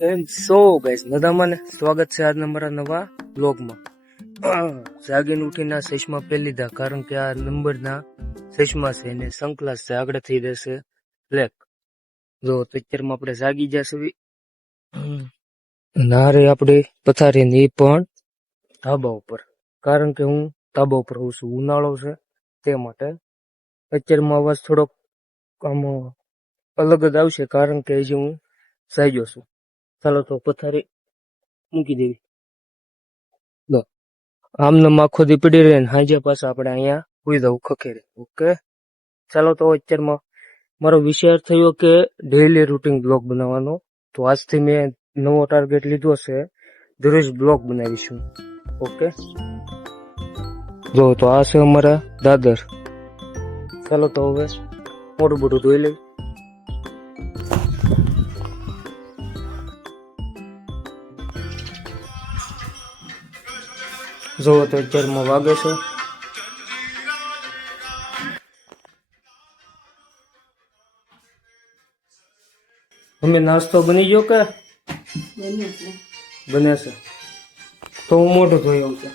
Guys મજામાં ને સ્વાગત છે આજના મારા નવા બ્લોગમાં. જાગીને ઉઠીને ચશ્મા પહેરી લીધા કારણ કે આ નંબરના ચશ્મા છે એને સંકલાસ છે, આગળ થઈ જશે બ્લેક. જો પિક્ચરમાં આપણે જાગી જશે નારે આપણે પથારી ને પણ ધાબા ઉપર, કારણ કે હું ધાબા ઉપર હોઉં છું, ઉનાળો છે તે માટે પિક્ચરમાં અવાજ થોડોક આમ અલગ જ આવશે કારણ કે હજી હું જાગ્યો છું. ચાલો તો પથારી મૂકી દેવી. લો આમને આખો દી પડી રહે ને હાજે પાછા આપણે અહીંયા સુઈ જવું ખખેરે. ઓકે ચાલો તો અત્યારમાં મારો વિચાર થયો કે ડેઈલી રૂટીન બ્લોગ બનાવવાનો. તો આજથી મેં નવો ટાર્ગેટ લીધો છે, દરરોજ બ્લોગ બનાવીશું. ઓકે જો તો આ છે અમારા દાદર. ચાલો તો હવે મોટું મોટું ધોઈ લઈ. જો તો અત્યારમાં વાગે છે અમે નાસ્તો બની ગયો કે બને છે તો હું મોઢું ધોઈ આવું છું.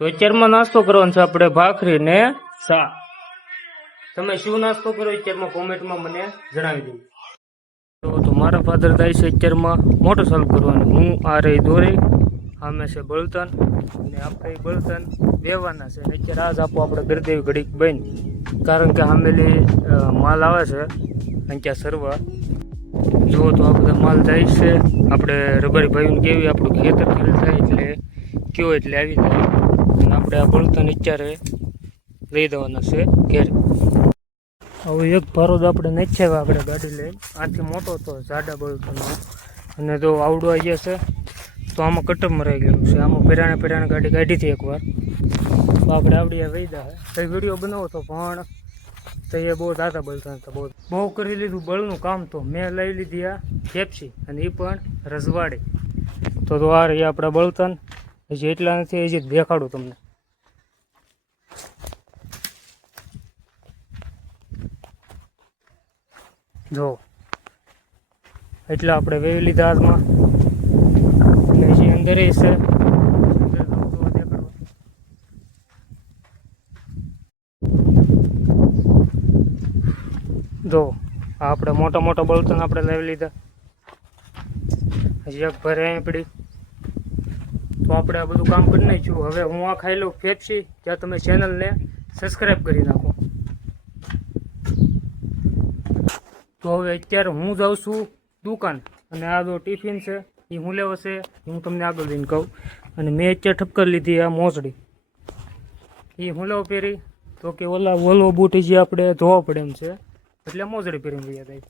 તો અત્યારમાં નાસ્તો કરવાનો છે આપણે ભાખરી ને શાક. તમે શું નાસ્તો કરો અત્યારમાં કોમેન્ટમાં મને જણાવી દો. તો મારા ફાધર થાય છે અત્યારમાં મોટર ચાલુ કરવાનું. હું આ રહી દોરી, આમે છે બળતણ અને આપણે બળતણ બેવાના છે. અત્યારે આજ આપો આપણે ગરદેવી ઘડીક બન, કારણ કે આમેલી માલ આવે છે અહીંયા સરવા. જુઓ તો આ બધા માલ જાય છે. આપણે રબારી ભાઈઓને કેવી આપણું ખેતર ખેલ થાય એટલે કયો એટલે આવી જાય. અને આપણે આ બળતણ અત્યારે લઈ દેવાના છે ઘેર. હવે એક ભારો તો આપણે નથી આવ્યા આપણે ગાડી લઈને, આથી મોટો તો જાડા બળતણનો, અને તો આવડો આવી જશે તો આમાં કટપમાં રહી ગયેલું છે. આમાં પેરાણે ગાડી કાઢી હતી એકવાર, તો આપણે આવડી વૈદા તો વિડીયો બનાવો તો પણ તો એ બહુ દાદા બળતણ હતા. બહુ કરી લીધું બળનું કામ. તો મેં લઈ લીધી આ પેપ્સી, અને એ પણ રજવાડી. તો આ રહી આપણા બળતણ. હજી એટલા નથી, હજી દેખાડું તમને. જો એટલા આપણે વેવી લીધા હાથમાં, અને હજી અંદર છે. જો આપણે મોટા મોટા બળતણ આપણે લાવી લીધા. હજી એક ભરે અહીં પડી. તો આપણે આ બધું કામ કરી નાખ્યું. હવે હું આ ખાઈ લઉં પેપ્સી, ત્યાં તમે ચેનલને સબસ્ક્રાઈબ કરી નાખો. તો હવે અત્યારે હું જાઉં છું દુકાન, અને આ જો ટિફિન છે એ હું લેવો છે હું તમને આગળ જઈને કહું. અને મેં અત્યારે ઠપકર લીધી આ મોજડી, એ હું લેવો પહેરી તો કે ઓલા વોલ્વો બૂટ જે આપણે ધોવા પડે એમ છે, એટલે મોજડી પહેરીને ગયા થાય.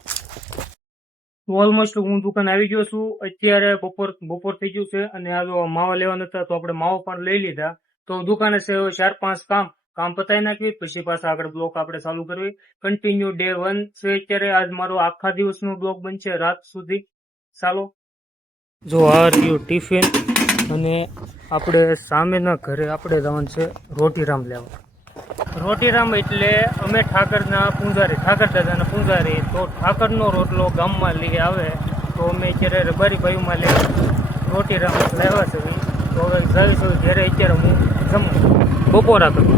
ઓલમોસ્ટ હું દુકાન આવી ગયો છું. અત્યારે બપોર થઈ ગયું છે, અને આ જો માવા લેવાના હતા તો આપણે માવા પણ લઈ લીધા. તો દુકાને છે 4-5 કામ પતાવી નાખવી, પછી પાછા આગળ બ્લોક આપણે ચાલુ કરવી. કન્ટિન્યુ ડે 1 છે અત્યારે. આજ મારો આખા દિવસનો બ્લોક બનશે રાત સુધી. ચાલો જો આ રહ્યું ટિફિન, અને આપણે સામેના ઘરે આપણે જવાનું છે રોટીરામ લેવા. રોટીરામ એટલે અમે ઠાકરના પૂંજારી, ઠાકર દાદાના પૂંજારી. તો ઠાકરનો રોટલો ગામમાં લઈ આવે, તો અમે અત્યારે રબારી ભાઈમાં લે રોટીરામ લેવા છે. તો હવે જઈશું ઘરે. અત્યારે હું જમું બપોરા કરું.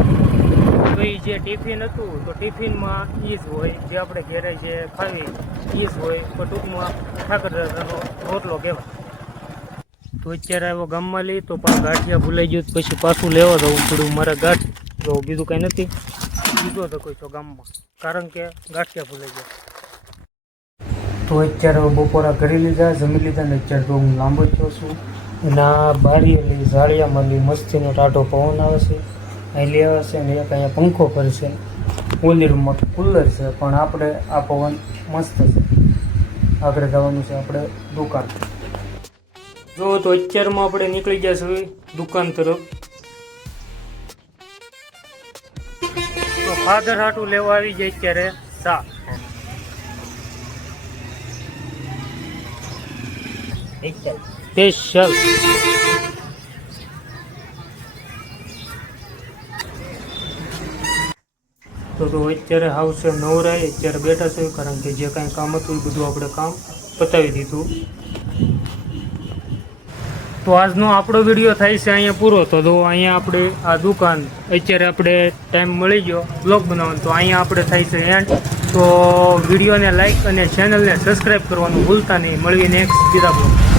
તો એ જે ટિફિન હતું તો ટિફિનમાં એ જ હોય જે આપણે ઘરે જે ખાવી એ જ હોય, તો ટૂંકમાં ઠાકર દાદાનો રોટલો કહેવાય. તો અત્યારે આવ્યો ગામમાં લઈ, તો ગાંઠિયા ભૂલાઈ ગયું, પછી પાછું લેવા જવું પડ્યું મારા ગાંઠ. તો બીજું કંઈ નથી, બીજો તો કોઈ છો ગામમાં, કારણ કે ગાંઠિયા ભૂલાઈ ગયા. તો અત્યારે બપોરા કરી લીધા, જમી લીધા, ને અત્યારે તો હું લાંબો થયો છું. અને આ બારીએલી ઝાડિયામાં મસ્તીનો ટાઢો પવન આવે છે અહીં લેવા છે, અને એક અહીંયા પંખો કરે છે. ઓલી રૂમમાં કુલર છે, પણ આપણે આ પવન મસ્ત છે. આગળ જવાનું છે આપણે દુકાન. જો તો અત્યારમાં આપણે નીકળી ગયા છીએ દુકાન તરફ. તો ફાધર હાટું લેવા આવી જાય અત્યારે શાક. સ્પેશિયલ તો અત્યારે હાવ છે નવરાય. અત્યારે બેઠા છે, કારણ કે જે કાંઈ કામ હતું એ બધું આપણે કામ બતાવી દીધું. તો આજનો આપણો વિડીયો થાય છે અહીંયા પૂરો. તો અહીંયા આપણે આ દુકાન અત્યારે આપણે ટાઈમ મળી ગયો બ્લોગ બનાવવાનો, તો અહીંયા આપણે થાય છે એન્ડ. તો વિડીયોને લાઈક અને ચેનલને સબસ્ક્રાઈબ કરવાનું ભૂલતા નહીં. મળીને નેક્સ્ટ બીજા બ્લોગ.